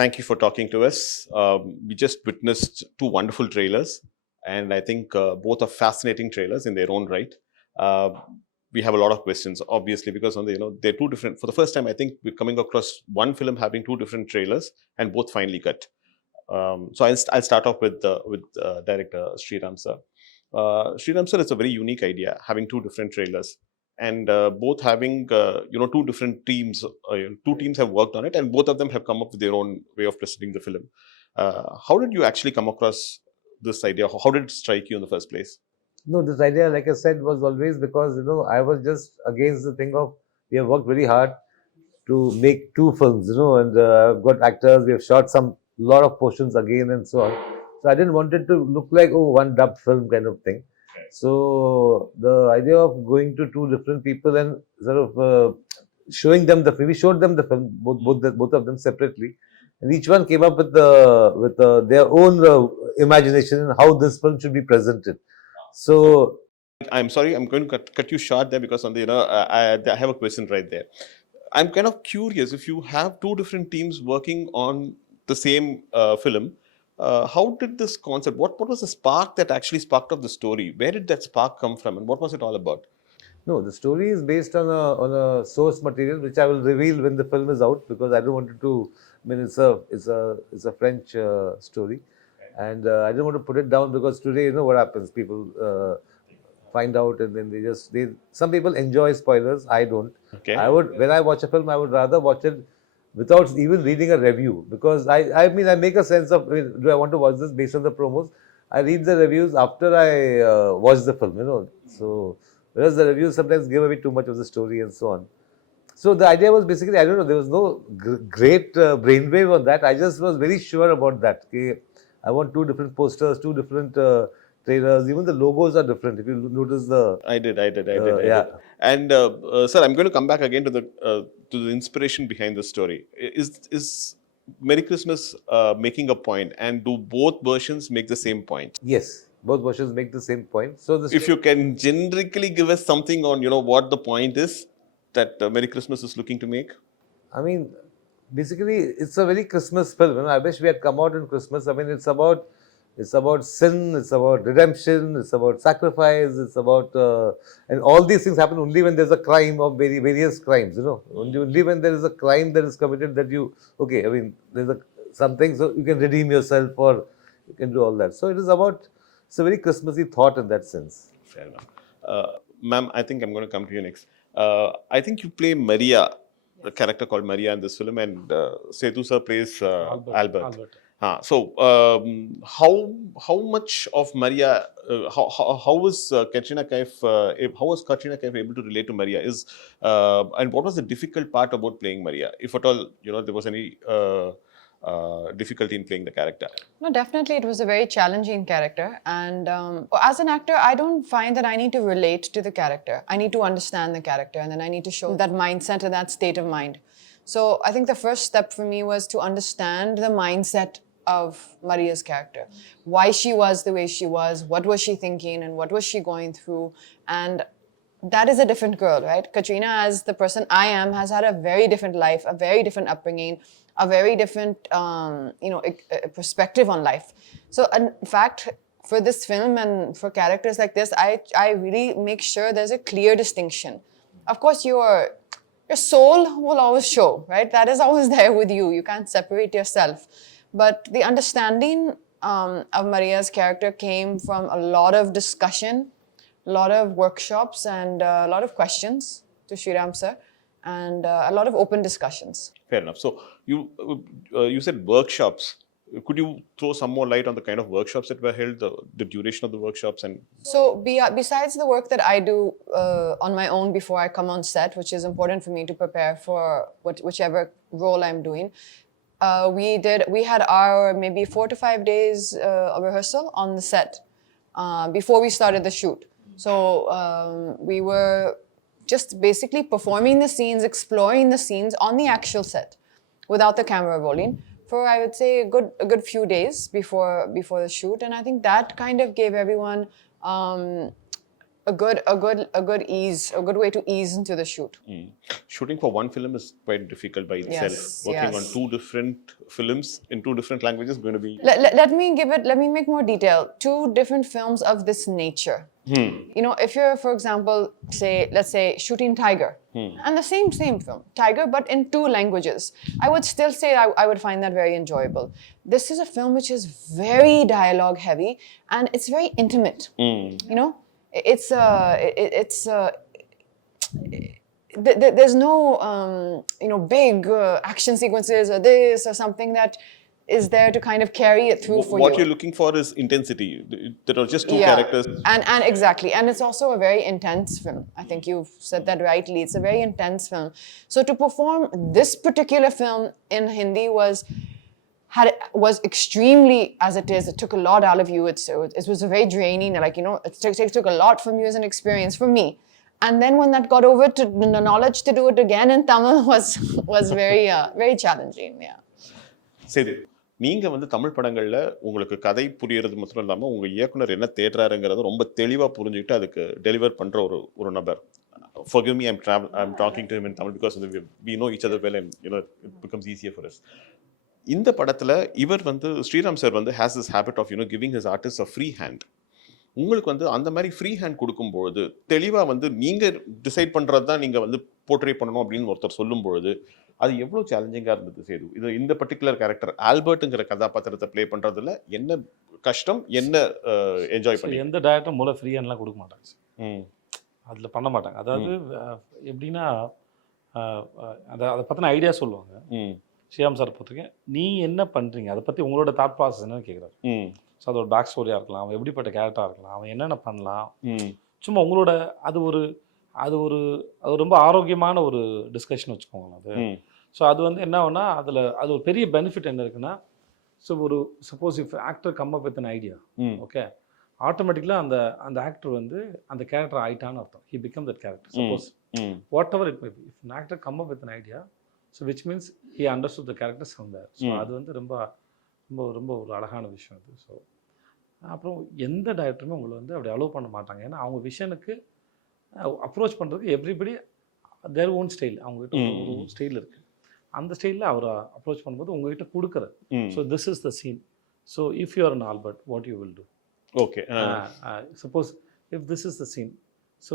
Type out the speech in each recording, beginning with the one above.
thank you for talking to us. We just witnessed two wonderful trailers, and I think both are fascinating trailers in their own right. Uh, we have a lot of questions, obviously, because they're two different. For the first time, I think we're coming across one film having two different trailers, and both finely cut. So I'll start off with director Sriram sir. Sriram sir, it's a very unique idea having two different trailers, and both having two different teams. Two teams have worked on it, and both of them have come up with their own way of presenting the film. How did you actually come across this idea? How did it strike you in the first place? No, this idea, like I said, was always because, I was just against the thing of we have worked very hard to make two films, and I've got actors, we have shot some lot of portions again and so on. So I didn't want it to look like, oh, one dubbed film kind of thing. So the idea of going to two different people and sort of showing them the film, we showed them the film, both of them separately, and each one came up with their own imagination and how this film should be presented. So I'm sorry, I'm going to cut you short there because I have a question right there. I'm kind of curious, if you have two different teams working on the same film, how did this concept, what was the spark that actually sparked off the story? Where did that spark come from, and what was it all about? no, the story is based on a source material which I will reveal when the film is out, because I don't want it to. I mean, it's a French story, and I don't want to put it down because today, what happens? People find out and then they some people enjoy spoilers. I don't. Okay. When I watch a film, I would rather watch it without even reading a review, because I mean, I make a sense of, do I want to watch this based on the promos? I read the reviews after I watch the film, so whereas the reviews sometimes give away too much of the story and so on. So the idea was basically, I don't know, there was no great brainwave on that. I just was very sure about that. Okay, I want two different posters, two different trailers. Even the logos are different. If you notice I did. yeah. And sir, I'm going to come back again to the inspiration behind the story. Is Merry Christmas making a point, and do both versions make the same point? Yes, both versions make the same point. So if you can generically give us something on what the point is that Merry Christmas is looking to make. I mean, basically, it's a very Christmas film. I wish we had come out in Christmas. I mean, it's about sin, it's about redemption, it's about sacrifice, it's about and all these things happen only when there's a crime of various crimes. Only when there is a crime that is committed that I mean, there's something, so you can redeem yourself or you can do all that. So it's a very Christmassy thought in that sense. Fair enough. Ma'am, I think I'm going to come to you next. I think you play Maria, a character called Maria in this film, and Sethu sir plays Albert. So how much of Maria? How was Katrina Kaif? How was Katrina Kaif able to relate to Maria? And what was the difficult part about playing Maria, if at all there was any difficulty in playing the character? No, definitely it was a very challenging character, and as an actor, I don't find that I need to relate to the character. I need to understand the character, and then I need to show that mindset and that state of mind. So I think the first step for me was to understand the mindset of Maria's character, why she was the way she was, what was she thinking, and what was she going through. And that is a different girl, right? Katrina, as the person I am, has had a very different life, a very different upbringing, a very different perspective on life. So in fact, for this film and for characters like this, I really make sure there's a clear distinction. Of course, your soul will always show, right? That is always there with you. You can't separate yourself. But the understanding of Maria's character came from a lot of discussion, a lot of workshops, and a lot of questions to Sriram sir, and a lot of open discussions. Fair enough. So you said workshops. Could you throw some more light on the kind of workshops that were held, the duration of the workshops? And so besides the work that I do on my own before I come on set, which is important for me to prepare for whichever role I'm doing, we had our maybe 4 to 5 days of rehearsal on the set before we started the shoot. So we were just basically performing the scenes, exploring the scenes on the actual set without the camera rolling for, I would say, a good few days before the shoot. And I think that kind of gave everyone a a good way to ease into the shoot. Shooting for one film is quite difficult by itself. Yes, Working yes. on two different films in two different languages is going to be. Let me make more detail. Two different films of this nature. You know, if you're, for example, let's say shooting Tiger, and the same film, Tiger, but in two languages, I would still say I would find that very enjoyable. This is a film which is very dialogue heavy, and it's very intimate. You know, there's no big action sequences or this or something that is there to kind of carry it through for you. What you're looking for is intensity. There are just two characters. And exactly. And it's also a very intense film. I think you've said that rightly. It's a very intense film. So to perform this particular film in Hindi was extremely, as it is, it took a lot out of you. It was very draining. Like, you know, it took a lot from you as an experience, from me. And then when that got over, to the knowledge to do it again in Tamil was very challenging. Yeah. சரி, நீங்க வந்து தமிழ் படங்கள்ல உங்களுக்கு கதை புரியறது மட்டும் இல்லாம உங்க இயக்குனர் என்ன தேடுறாருங்கிறத ரொம்ப தெளிவா புரிஞ்சுக்கிட்டு அதுக்கு டெலிவர் பண்ற ஒரு நபர். Forgive me, I'm talking to him in Tamil because we know each other well and you know it becomes easier for us. இந்த படத்துல இவர் வந்து ஸ்ரீராம் சார் வந்து has this habit of giving his artists a free hand. உங்களுக்கு வந்து அந்த மாதிரி free hand கொடுக்கும்பொழுது தெளிவாக வந்து நீங்கள் டிசைட் பண்ணுறது தான் நீங்கள் வந்து போர்ட்ரே பண்ணணும் அப்படின்னு ஒருத்தர் சொல்லும்பொழுது அது எவ்வளோ சேலஞ்சிங்காக இருந்தது சேது? இது இந்த பர்டிகுலர் கேரக்டர் ஆல்பர்ட்டுங்கிற கதாபாத்திரத்தை ப்ளே பண்ணுறதுல என்ன கஷ்டம், என்ன என்ஜாய் பண்ணி? எந்த டேரக்டரும் மூலம் ஃப்ரீ ஹேண்ட்லாம் கொடுக்க மாட்டாங்க, அதில் பண்ண மாட்டாங்க. அதாவது எப்படின்னா அதை பற்றின ஐடியா சொல்லுவாங்க. ஸ்ரீராம் சார் பொறுத்தவரைக்கும் நீ என்ன பண்ணுறீங்க, அதை பற்றி உங்களோட தாட் ப்ராசஸ் என்னன்னு கேட்குறாரு. ஸோ அதோட பேக் ஸ்டோரியாக இருக்கலாம், அவன் எப்படிப்பட்ட கேரக்டராக இருக்கலாம், அவன் என்னென்ன பண்ணலாம், சும்மா உங்களோட அது ரொம்ப ஆரோக்கியமான ஒரு டிஸ்கஷன் வச்சுக்கோங்களேன் அது. ஸோ அது வந்து என்ன ஆகுனா அது ஒரு பெரிய பெனிஃபிட் என்ன இருக்குன்னா, so suppose if actor come up with an idea, okay, ஆட்டோமேட்டிக்கலாக அந்த ஆக்டர் வந்து அந்த கேரக்டர் ஆயிட்டான்னு அர்த்தம். He become that character. Suppose whatever it may be, if an actor come up with an idea, so which means he understood the characters from there. ஸோ அது வந்து ரொம்ப ரொம்ப ரொம்ப ஒரு அழகான விஷயம் அது. ஸோ அப்புறம் எந்த டைரக்டருமே உங்களை வந்து அப்படி அலோவ் பண்ண மாட்டாங்க. ஏன்னா அவங்க விஷனுக்கு அப்ரோச் பண்ணுறதுக்கு எவ்ரிபடி தேர் ஓன் ஸ்டைல், அவங்ககிட்ட ஒரு ஸ்டைல் இருக்குது. அந்த ஸ்டைலில் அவரை அப்ரோச் பண்ணும்போது உங்ககிட்ட கொடுக்குறது. So this is the scene. So if you are an Albert, what you will do? Okay, suppose if this is the scene, so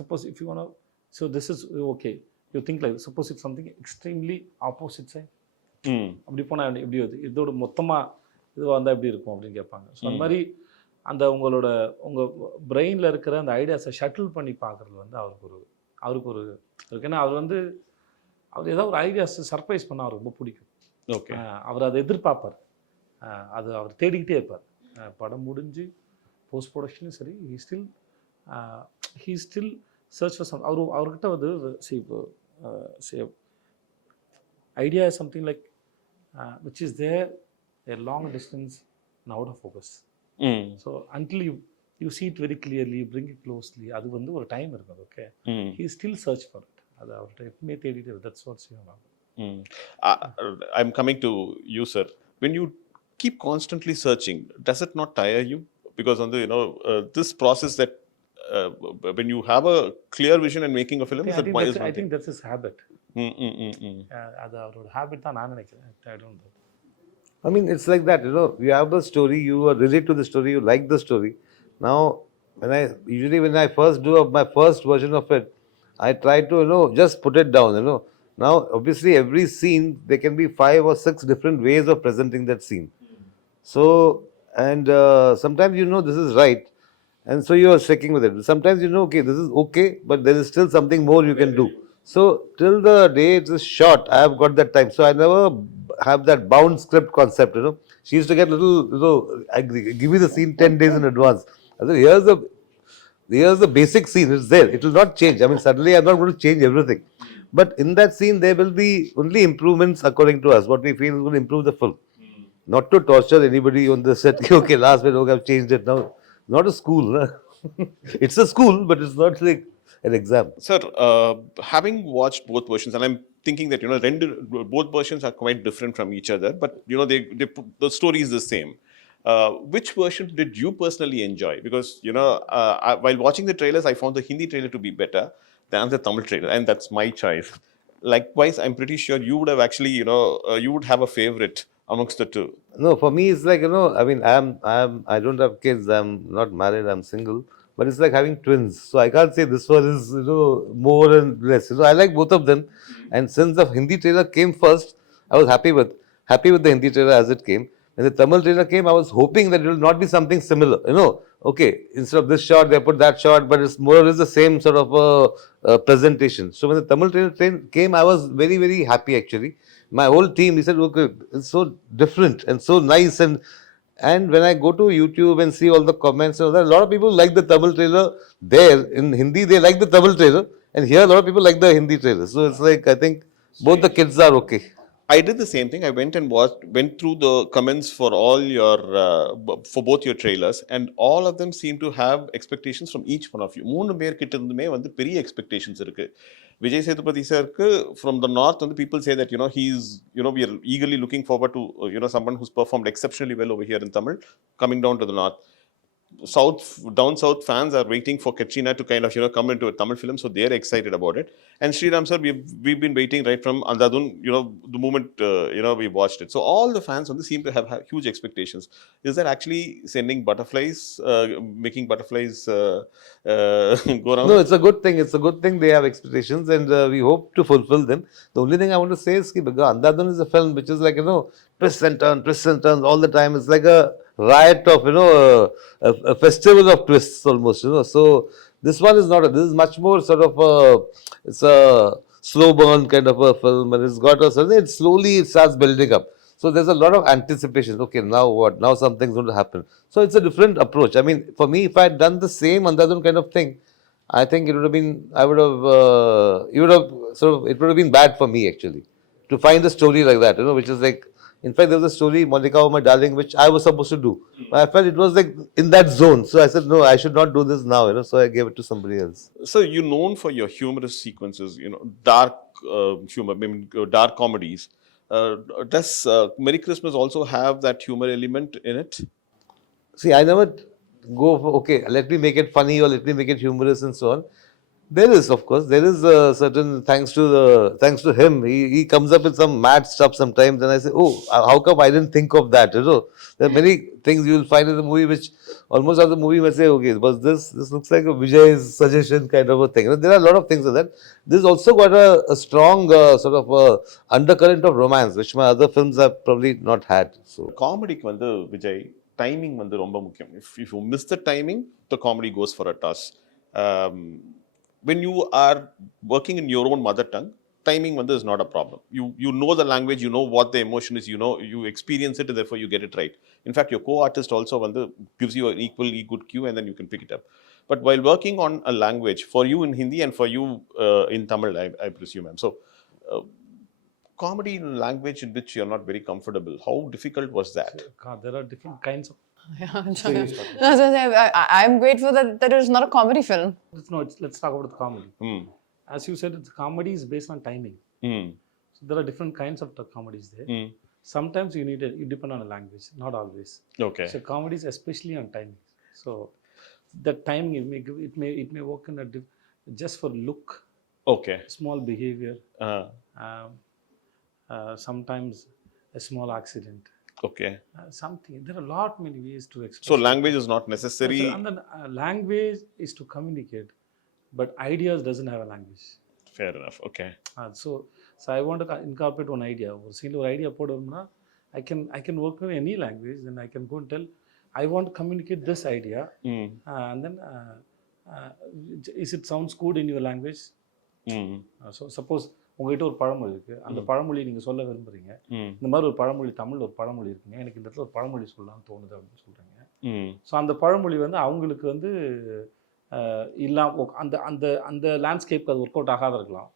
suppose if you want, so this is okay, you think like suppose if something extremely opposite side, அப்படி போனால் எப்படி வருது, இதோட மொத்தமாக இதுவாக வந்தால் எப்படி இருக்கும் அப்படின்னு கேட்பாங்க. ஸோ அந்த மாதிரி உங்கள் பிரெயினில் இருக்கிற அந்த ஐடியாஸை ஷட்டில் பண்ணி பார்க்குறது வந்து அவருக்கு ஒரு ஏன்னா அவர் ஏதாவது ஒரு ஐடியாஸ் சர்ப்ரைஸ் பண்ண அவருக்கு ரொம்ப பிடிக்கும். ஓகே, அவர் அதை எதிர்பார்ப்பார், அவர் தேடிக்கிட்டே இருப்பார். படம் முடிஞ்சு போஸ்ட் ப்ரொடக்ஷனும் சரி, he still search for some. அவர்கிட்ட வந்து idea is something like which is there a long distance and out of focus. So until you see it very clearly, you bring it closely, adu vandu or time irukku. Okay, he still search for it. Adu avarta eppume thedite, that's what's you know. I'm coming to you, sir. When you keep constantly searching, does it not tire you? Because on the this process that when you have a clear vision and making a film, I think that's his habit. அது அவரோட habit தான் நான் நினைக்கிறேன். I don't know. I mean, it's like that, you have the story, you are related to the story, you like the story. Now, when I first do my first version of it, I try to, just put it down, Now, obviously, every scene, there can be 5 or 6 different ways of presenting that scene. So, and sometimes this is right, and so you are sticking with it. Sometimes okay, this is okay, but there is still something more you can do. So till the day it is shot, I have got that time. So I never have that bound script concept. She used to get little. I give you the scene 10 days in advance. I said, here's the basic scene. It's there. It will not change. I mean, suddenly I'm not going to change everything. But in that scene, there will be only improvements according to us. What we feel is going to improve the film. Not to torture anybody on the set. Okay, last minute, okay, I've changed it now. Not a school. It's a school, but it's not like an exam. Sir, having watched both versions, and I'm thinking that both versions are quite different from each other, but the story is the same. which version did you personally enjoy? Because, while watching the trailers, I found the Hindi trailer to be better than the Tamil trailer, and that's my choice. Likewise, I'm pretty sure you would have actually, you would have a favorite amongst the two. No, for me, it's like, I mean, I don't have kids. I'm not married. I'm single. But it's like having twins. So I can't say this one is, more and less. I like both of them. And since the Hindi trailer came first, I was happy with the Hindi trailer as it came. When the Tamil trailer came, I was hoping that it will not be something similar. Okay, instead of this shot, they put that shot, but it's more or less the same sort of presentation. So when the Tamil trailer came, I was very, very happy actually. My whole team, he said, okay, it's so different and so nice. And when I go to YouTube and see all the comments, a lot of people like the Tamil trailer there. In Hindi, they like the Tamil trailer. And here, a lot of people like the Hindi trailer. So it's like, I think both the kids are okay. I did the same thing. I went and went through the comments for all your, for both your trailers, and all of them seem to have expectations from each one of you. 3 பேர் கிட்ட இருந்துமே வந்து பெரிய expectations இருக்கு. Vijay Sethupathi sirku from the north, and people say that, he's, we are eagerly looking forward to, someone who's performed exceptionally well over here in Tamil coming down to the north. Down south fans are waiting for Katrina to kind of, come into a Tamil film, so they're excited about it. And Sriram sir, we've been waiting right from Andhadhun, the moment, we watched it. So all the fans seem to have huge expectations. Is that actually sending butterflies, making butterflies go around? No, it's a good thing. It's a good thing they have expectations, and we hope to fulfill them. The only thing I want to say is that Andhadhun is a film which is like, twists and turns all the time. It's like a riot of, a festival of twists almost, So this one is not, this is much more sort of it's a slow burn kind of a film, and it's got a certain, it starts building up. So there's a lot of anticipation. Okay, now what? Now something's going to happen. So it's a different approach. I mean, for me, if I had done the same Andhadhun kind of thing, I think it would have been, it would have been bad for me actually, to find a story like that, which is like, in fact, there was a story, Monica, oh my darling, which I was supposed to do. I felt it was like in that zone. So I said, no, I should not do this now, so I gave it to somebody else. So you're known for your humorous sequences, dark humor, dark comedies. Does Merry Christmas also have that humor element in it? See, I never go for, okay, let me make it funny or let me make it humorous and so on. There is, of course, certain, thanks to him, he comes up with some mad stuff sometimes, and I say, oh, how come I didn't think of that, There are many things you will find in the movie which almost as the movie may say, okay, was this looks like a Vijay's suggestion kind of a thing. There are a lot of things like that. This also got a strong sort of undercurrent of romance, which my other films have probably not had. So Comedy வந்து Vijay, timing வந்து ரொம்ப முக்கியம். If you miss the timing, the comedy goes for a toss. When you are working in your own mother tongue, timing is not a problem. You know the language, you know what the emotion is, you experience it, and therefore you get it right. In fact, your co-artist also gives you an equally good cue, and then you can pick it up. But while working on a language, for you in Hindi and for you in Tamil, I presume, so comedy in language in which you're not very comfortable, how difficult was that? There are different kinds of... I'm grateful that it is not a comedy film. Let's talk about the comedy. As you said, the comedy is based on timing. So there are different kinds of comedies there. Sometimes you depend on a language, not always. Okay. So comedy is especially on timing. So the timing, it may work in just for look. Okay. Small behavior. Sometimes a small accident. Okay. Something. There are many ways to express. So language is not necessary. And then language is to communicate, but ideas doesn't have a language. Fair enough. Okay. So I want to incorporate one idea. Or single idea podumna, I can work in any language. Then I can go and tell, I want to communicate this idea, and then is it sounds good in your language? So suppose உங்ககிட்ட ஒரு பழமொழி இருக்குது, அந்த பழமொழி நீங்கள் சொல்ல விரும்புகிறீங்க, இந்த மாதிரி ஒரு பழமொழி, தமிழில் ஒரு பழமொழி இருக்குங்க, எனக்கு இந்த இடத்துல ஒரு பழமொழி சொல்லலாம்னு தோணுது அப்படின்னு சொல்கிறீங்க. ஸோ அந்த பழமொழி அவங்களுக்கு அந்த லேண்ட்ஸ்கேப்க்கு அது ஒர்க் அவுட் ஆகாத இருக்கலாம்.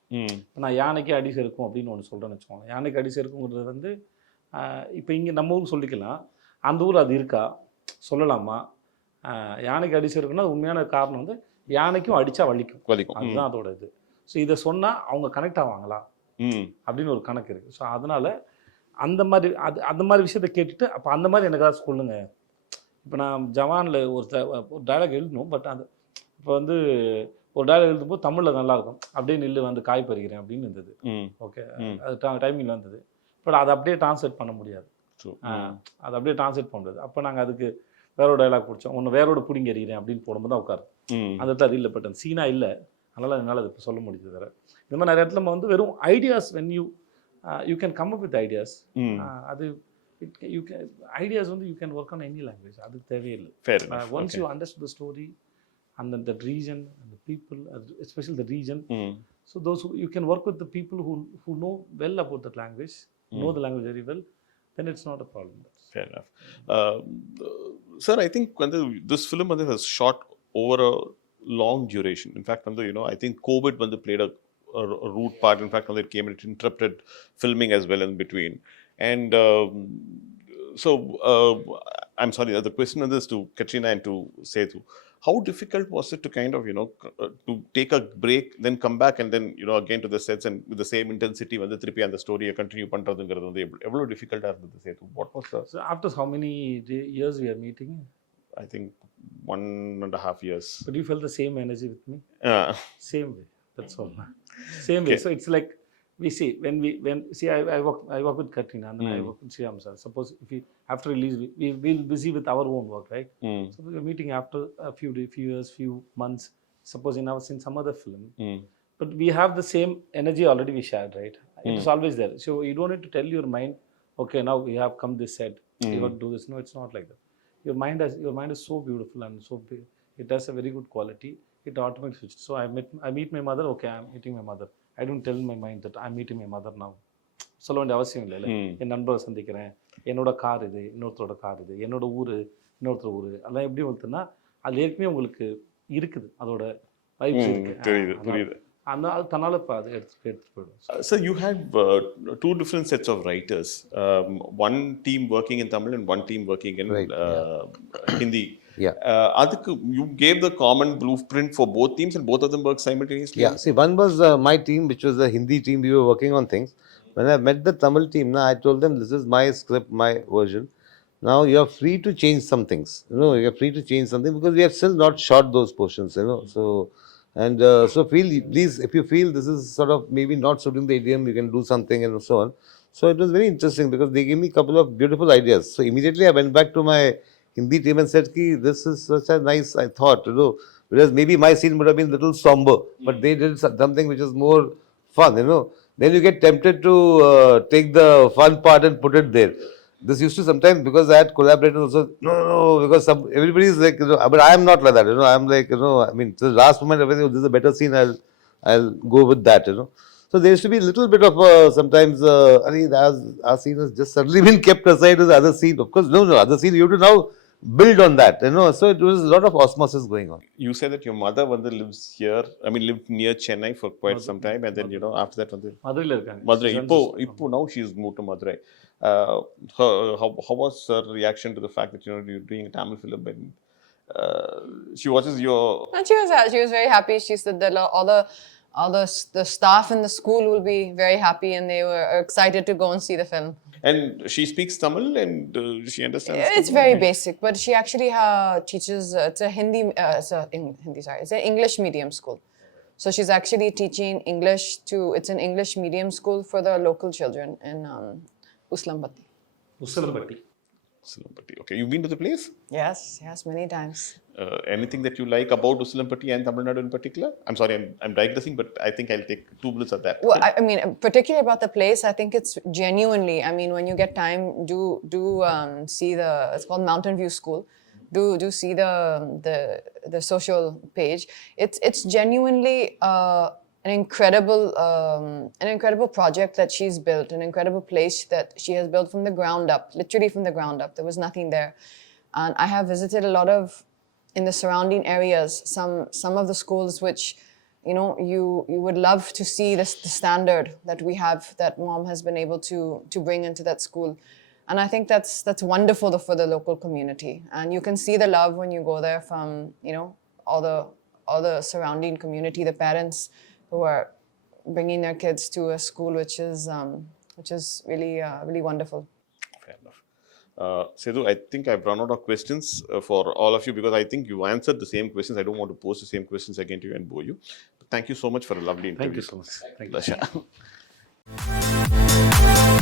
நான் யானைக்கு அடி செருக்கும் அப்படின்னு ஒன்று சொல்கிறேன்னு வச்சுக்கோங்க. யானைக்கு அடி செருக்குங்கிறது இப்போ இங்கே நம்ம ஊருக்கு சொல்லிக்கலாம், அந்த ஊர் அது இருக்கா சொல்லலாமா? யானைக்கு அடி செருக்குன்னா உண்மையான காரணம் யானைக்கும் அடித்தா வலிக்கும், அதுதான் அதோட இது. ஸோ இதை சொன்னால் அவங்க கனெக்ட் ஆவாங்களா அப்படின்னு ஒரு கணக்கு இருக்குது. ஸோ அதனால் அந்த மாதிரி விஷயத்தை கேட்டுட்டு, அப்போ அந்த மாதிரி எனக்கு ஏதாவது சொல்லுங்க இப்போ நான் ஜவானில் ஒரு டயலாக் எழுதணும், பட் அது இப்போ வந்து ஒரு டயலாக் எழுதும்போது தமிழில் நல்லாயிருக்கும், அப்படியே நில்லு வந்து காய் பறிக்கிறேன் அப்படின்னு இருந்தது. ஓகே, அது டைமிங்கில் வந்தது. பட் அதை அப்படியே ட்ரான்ஸ்லேட் பண்ண முடியாது. அதை அப்படியே ட்ரான்ஸ்லேட் பண்ண முடியாது. அப்போ நாங்கள் அதுக்கு வேற ஒரு டைலாக் பிடிச்சோம், ஒன்று வேரோட பிடிங்கி எறிகிறேன் அப்படின்னு போடும்போது தான் உட்காரு. அந்த இடத்துல அது இல்லை, பட் அந்த சீனாக இல்லை, அதனால் என்னால் அது இப்போ சொல்ல முடியுது. வேறு இந்த மாதிரி நிறைய இடத்துல நம்ம வந்து வெறும் ideas, when you can come up with ideas. அது யூ கேன் ஐடியாஸ் வந்து you can work on any language, அது தேவையில்லை. Once you understand the story and then the region and the people, especially the region. So those who you can work with the people who know well about that language, know the language very well, then it's not a problem. Fair enough. Sir, I think when this film was shot over a long duration. In fact, I think COVID played a root part. In fact, it came and it interrupted filming as well in between. And so I'm sorry, the question is to Katrina and to Sethu. How difficult was it to kind of, to take a break, then come back and then, again to the sets and with the same intensity, when the trippy and the story continue பண்றதுங்கிறது எவ்வளவு டிஃபிகல்ட்டா இருந்தது Setu? What was the... So after how many years we are meeting? I think 1.5 years. But you felt the same energy with me? Same way. That's all. Same way. Okay. So it's like we see I work with Katrina and then I work with Sriram sir. Suppose if we after release we'll busy with our own work, right? So we're meeting after a few years, few months. Suppose in some other film, but we have the same energy already we shared, right? It is always there. So you don't need to tell your mind, okay, now we have come this set, you have to do this. No, it's not like that. Your mind is so beautiful and so big. It has a very good quality. It automatically switches. So I meet my mother. Okay, I'm meeting my mother. I don't tell my mind that I'm meeting my mother now. சொல்ல வேண்டிய அவசியம் இல்லை. என் நண்பரை சந்திக்கிறேன், என்னோட car இது, இன்னொருத்தரோட car இது, என்னோட ஊர், இன்னொருத்தர் ஊர், அதெல்லாம் எப்படி வந்துன்னா அது ஏற்கனவே உங்களுக்கு இருக்குது, அதோட வைப்ஸ் இருக்கு. புரியுது. அது தன்னால இப்போ அது எடுத்துட்டு போயிடும். So you had two different sets of writers. One team working in Tamil and one team working in Hindi. Yeah. Adukku you gave the common blueprint for both teams and both of them worked simultaneously? Yeah. See, one was my team, which was the Hindi team. We were working on things. When I met the Tamil team, I told them, this is my script, my version. Now you are free to change some things. You are free to change something because we have still not shot those portions. So and so please, if you feel this is sort of maybe not suiting the idiom, you can do something and so on. So it was very interesting because they gave me a couple of beautiful ideas. So immediately I went back to my Hindi team and said, this is such a nice, I thought, whereas maybe my scene would have been a little somber, but they did something which is more fun, Then you get tempted to take the fun part and put it there. This used to sometimes, because I had collaborators also, no, because everybody is like, but I am not like that, I am like, I mean, the last moment, everything, this is a better scene, I'll go with that, So there used to be a little bit of sometimes, our scene has just suddenly been kept aside with the other scene. Of course, no, other scene, you have to now build on that, So it was a lot of osmosis going on. You said that your mother lives here, lived near Chennai for quite some time, and then after that மதுரையில் இருக்காங்க. Madurai. Now she has moved to Madurai. How was her reaction to the fact that you're doing a Tamil film and she watches your... And she was very happy. She said that all the staff in the school will be very happy and they were excited to go and see the film. And she speaks Tamil and she understands. It's very basic, but she actually teaches. It's a Hindi. It's an English medium school. So she's actually teaching English it's an English medium school for the local children in Uslampati. Uslampati. Okay, you've been to the place? Yes, many times. Anything that you like about Uslampati and Tamil Nadu in particular? I'm sorry, I'm digressing, but I think I'll take 2 minutes of that. Well, I mean, particularly about the place, I think it's genuinely, I mean, when you get time, do see it's called Mountain View School. Do see the social page. It's genuinely an incredible project that she's built, an incredible place that she has built from the ground up, literally from the ground up. There was nothing there. And I have visited a lot of, in the surrounding areas, some of the schools which, you would love to see the standard that we have, that Mom has been able to bring into that school. And I think that's wonderful for the local community. And you can see the love when you go there from, all the surrounding community, the parents who are bringing their kids to a school which is really really wonderful. Fair enough. Sethu, I think I've run out of questions for all of you because I think you answered the same questions. I don't want to pose the same questions again to you and bore you. But thank you so much for a lovely interview. Thank you so much. Thank you. Pleasure.